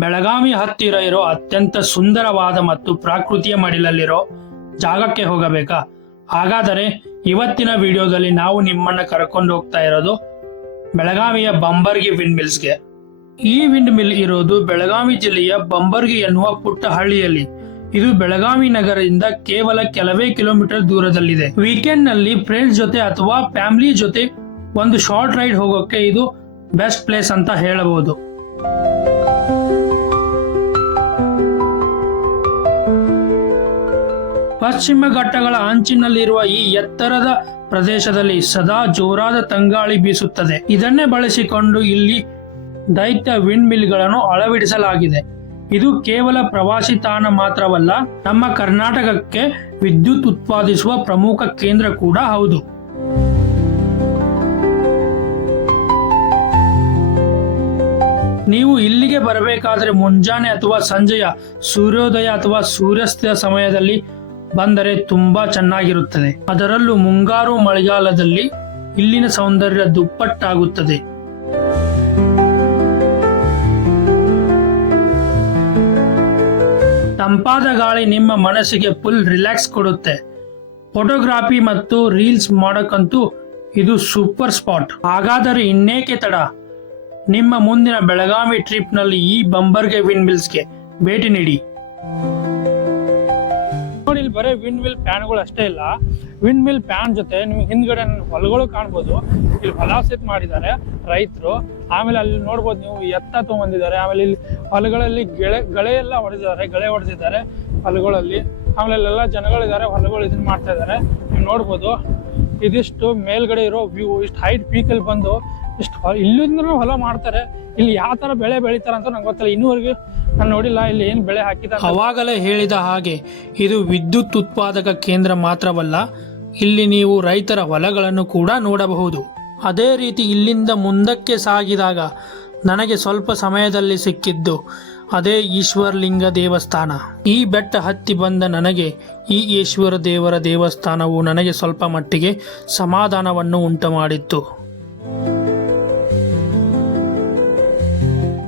ಬೆಳಗಾವಿ ಹತ್ತಿರ ಇರೋ ಅತ್ಯಂತ ಸುಂದರವಾದ ಮತ್ತು ಪ್ರಕೃತಿಯ ಮಡಿಲಲ್ಲಿರೋ ಜಾಗಕ್ಕೆ ಹೋಗಬೇಕಾ? ಹಾಗಾದರೆ ಇವತ್ತಿನ ವಿಡಿಯೋದಲ್ಲಿ ನಾವು ನಿಮ್ಮನ್ನ ಕರ್ಕೊಂಡು ಹೋಗ್ತಾ ಇರೋದು ಬೆಳಗಾವಿಯ ಬಂಬರ್ಗಿ ವಿಂಡ್ ಮಿಲ್ಸ್ಗೆ. ಈ ವಿಂಡ್ ಮಿಲ್ ಇರೋದು ಬೆಳಗಾವಿ ಜಿಲ್ಲೆಯ ಬಂಬರ್ಗಿ ಎನ್ನುವ ಪುಟ್ಟ ಹಳ್ಳಿಯಲ್ಲಿ. ಇದು ಬೆಳಗಾವಿ ನಗರದಿಂದ ಕೇವಲ ಕೆಲವೇ ಕಿಲೋಮೀಟರ್ ದೂರದಲ್ಲಿದೆ. ವೀಕೆಂಡ್ ನಲ್ಲಿ ಫ್ರೆಂಡ್ಸ್ ಜೊತೆ ಅಥವಾ ಫ್ಯಾಮಿಲಿ ಜೊತೆ ಒಂದು ಶಾರ್ಟ್ ರೈಡ್ ಹೋಗೋಕೆ ಇದು ಬೆಸ್ಟ್ ಪ್ಲೇಸ್ ಅಂತ ಹೇಳಬಹುದು. ಪಶ್ಚಿಮ ಘಟ್ಟಗಳ ಅಂಚಿನಲ್ಲಿರುವ ಈ ಎತ್ತರದ ಪ್ರದೇಶದಲ್ಲಿ ಸದಾ ಜೋರಾದ ತಂಗಾಳಿ ಬೀಸುತ್ತದೆ. ಇದನ್ನೇ ಬಳಸಿಕೊಂಡು ಇಲ್ಲಿ ದೈತ್ಯ ವಿಂಡ್ ಮಿಲ್ ಗಳನ್ನು ಅಳವಡಿಸಲಾಗಿದೆ. ಇದು ಕೇವಲ ಪ್ರವಾಸಿ ತಾಣ ಮಾತ್ರವಲ್ಲ, ನಮ್ಮ ಕರ್ನಾಟಕಕ್ಕೆ ವಿದ್ಯುತ್ ಉತ್ಪಾದಿಸುವ ಪ್ರಮುಖ ಕೇಂದ್ರ ಕೂಡ ಹೌದು. ನೀವು ಇಲ್ಲಿಗೆ ಬರಬೇಕಾದ್ರೆ ಮುಂಜಾನೆ ಅಥವಾ ಸಂಜೆಯ ಸೂರ್ಯೋದಯ ಅಥವಾ ಸೂರ್ಯಾಸ್ತದ ಸಮಯದಲ್ಲಿ ಬಂದರೆ ತುಂಬಾ ಚೆನ್ನಾಗಿರುತ್ತದೆ. ಅದರಲ್ಲೂ ಮುಂಗಾರು ಮಳೆಗಾಲದಲ್ಲಿ ಇಲ್ಲಿನ ಸೌಂದರ್ಯ ದುಪ್ಪಟ್ಟಾಗುತ್ತದೆ. ತಂಪಾದ ಗಾಳಿ ನಿಮ್ಮ ಮನಸ್ಸಿಗೆ ಫುಲ್ ರಿಲ್ಯಾಕ್ಸ್ ಕೊಡುತ್ತೆ. ಫೋಟೋಗ್ರಫಿ ಮತ್ತು ರೀಲ್ಸ್ ಮಾಡಕ್ಕಂತೂ ಇದು ಸೂಪರ್ ಸ್ಪಾಟ್. ಹಾಗಾದರೆ ಇನ್ನೇಕೆ ತಡ? ನಿಮ್ಮ ಮುಂದಿನ ಬೆಳಗಾವಿ ಟ್ರಿಪ್ ನಲ್ಲಿ ಈ ಬಂಬರ್ಗಿ ವಿಂಡ್ ಮಿಲ್ಸ್ಗೆ ಭೇಟಿ ನೀಡಿ. ನೋಡಿ, ಇಲ್ಲಿ ಬರೀ ವಿಂಡ್ ಮಿಲ್ ಫ್ಯಾನ್ಗಳು ಅಷ್ಟೇ ಇಲ್ಲ, ವಿಂಡ್ ಮಿಲ್ ಫ್ಯಾನ್ ಜೊತೆ ನಿಮ್ಗೆ ಹಿಂದ್ಗಡೆ ಹೊಲಗಳು ಕಾಣ್ಬೋದು. ಇಲ್ಲಿ ಹೊಲ ಸೆಟ್ ಮಾಡಿದ್ದಾರೆ ರೈತರು. ಆಮೇಲೆ ಅಲ್ಲಿ ನೋಡ್ಬೋದು ನೀವು ಎತ್ತ ತಗೊಂಡಿದ್ದಾರೆ. ಆಮೇಲೆ ಇಲ್ಲಿ ಹೊಲಗಳಲ್ಲಿ ಗಳೆ ಎಲ್ಲ ಹೊಡೆದಿದ್ದಾರೆ ಹೊಲಗಳಲ್ಲಿ. ಆಮೇಲೆ ಅಲ್ಲೆಲ್ಲ ಜನಗಳಿದ್ದಾರೆ, ಹೊಲಗಳು ಇದನ್ನ ಮಾಡ್ತಾ ಇದ್ದಾರೆ. ನೀವು ನೋಡ್ಬೋದು ಇದಿಷ್ಟು ಮೇಲ್ಗಡೆ ಇರೋ ವ್ಯೂ. ಇಷ್ಟು ಹೈಟ್ ಪೀಕಲ್ಲಿ ಬಂದು ಇಷ್ಟು ಇಲ್ಲಿಂದ ಹೊಲ ಮಾಡ್ತಾರೆ. ಇಲ್ಲಿ ಯಾವ ತರ ಬೆಳೆ ಬೆಳಿತಾರ ಅಂತ ನಂಗೆ ಗೊತ್ತಿಲ್ಲ, ಇನ್ನೂವರೆಗೂ ನಾನು ನೋಡಿಲ್ಲ ಇಲ್ಲಿ ಏನ್ ಬೆಳೆ ಹಾಕಿದ್ದಾರೆ. ಅವಾಗಲೇ ಹೇಳಿದ ಹಾಗೆ ಇದು ವಿದ್ಯುತ್ ಉತ್ಪಾದಕ ಕೇಂದ್ರ ಮಾತ್ರವಲ್ಲ, ಇಲ್ಲಿ ನೀವು ರೈತರ ಹೊಲಗಳನ್ನು ಕೂಡ ನೋಡಬಹುದು. ಅದೇ ರೀತಿ ಇಲ್ಲಿಂದ ಮುಂದಕ್ಕೆ ಸಾಗಿದಾಗ ನನಗೆ ಸ್ವಲ್ಪ ಸಮಯದಲ್ಲಿ ಸಿಕ್ಕಿದ್ದು ಅದೇ ಈಶ್ವರಲಿಂಗ ದೇವಸ್ಥಾನ. ಈ ಬೆಟ್ಟ ಹತ್ತಿ ಬಂದ ನನಗೆ ಈ ಈಶ್ವರ ದೇವರ ದೇವಸ್ಥಾನವು ನನಗೆ ಸ್ವಲ್ಪ ಮಟ್ಟಿಗೆ ಸಮಾಧಾನವನ್ನು ಉಂಟು ಮಾಡಿತ್ತು.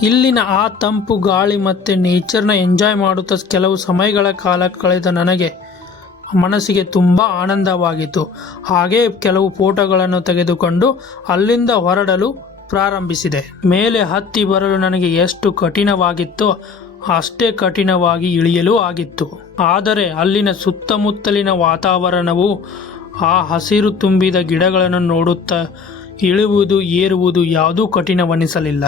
ಇಲ್ಲಿನ ಆ ತಂಪು ಗಾಳಿ ಮತ್ತೆ ನೇಚರ್ನ ಎಂಜಾಯ್ ಮಾಡುತ್ತಾ ಕೆಲವು ಸಮಯಗಳ ಕಾಲ ಕಳೆದ ನನಗೆ ಮನಸ್ಸಿಗೆ ತುಂಬ ಆನಂದವಾಗಿತ್ತು. ಹಾಗೆ ಕೆಲವು ಫೋಟೋಗಳನ್ನು ತೆಗೆದುಕೊಂಡು ಅಲ್ಲಿಂದ ಹೊರಡಲು ಪ್ರಾರಂಭಿಸಿದೆ. ಮೇಲೆ ಹತ್ತಿ ಬರಲು ನನಗೆ ಎಷ್ಟು ಕಠಿಣವಾಗಿತ್ತೋ ಅಷ್ಟೇ ಕಠಿಣವಾಗಿ ಇಳಿಯಲು ಆಗಿತ್ತು. ಆದರೆ ಅಲ್ಲಿನ ಸುತ್ತಮುತ್ತಲಿನ ವಾತಾವರಣವು, ಆ ಹಸಿರು ತುಂಬಿದ ಗಿಡಗಳನ್ನು ನೋಡುತ್ತಾ ಇಳುವುದು ಏರುವುದು ಯಾವುದೂ ಕಠಿಣವೆನಿಸಲಿಲ್ಲ.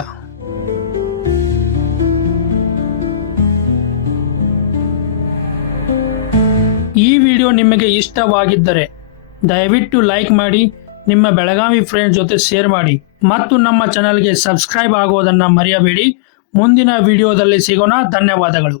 ಈ ವಿಡಿಯೋ ನಿಮಗೆ ಇಷ್ಟವಾಗಿದ್ದರೆ ದಯವಿಟ್ಟು ಲೈಕ್ ಮಾಡಿ, ನಿಮ್ಮ ಬೆಳಗಾವಿ ಫ್ರೆಂಡ್ಸ್ ಜೊತೆ ಶೇರ್ ಮಾಡಿ ಮತ್ತು ನಮ್ಮ ಚಾನಲ್ಗೆ ಸಬ್ಸ್ಕ್ರೈಬ್ ಆಗೋದನ್ನು ಮರೆಯಬೇಡಿ. ಮುಂದಿನ ವಿಡಿಯೋದಲ್ಲಿ ಸಿಗೋಣ. ಧನ್ಯವಾದಗಳು.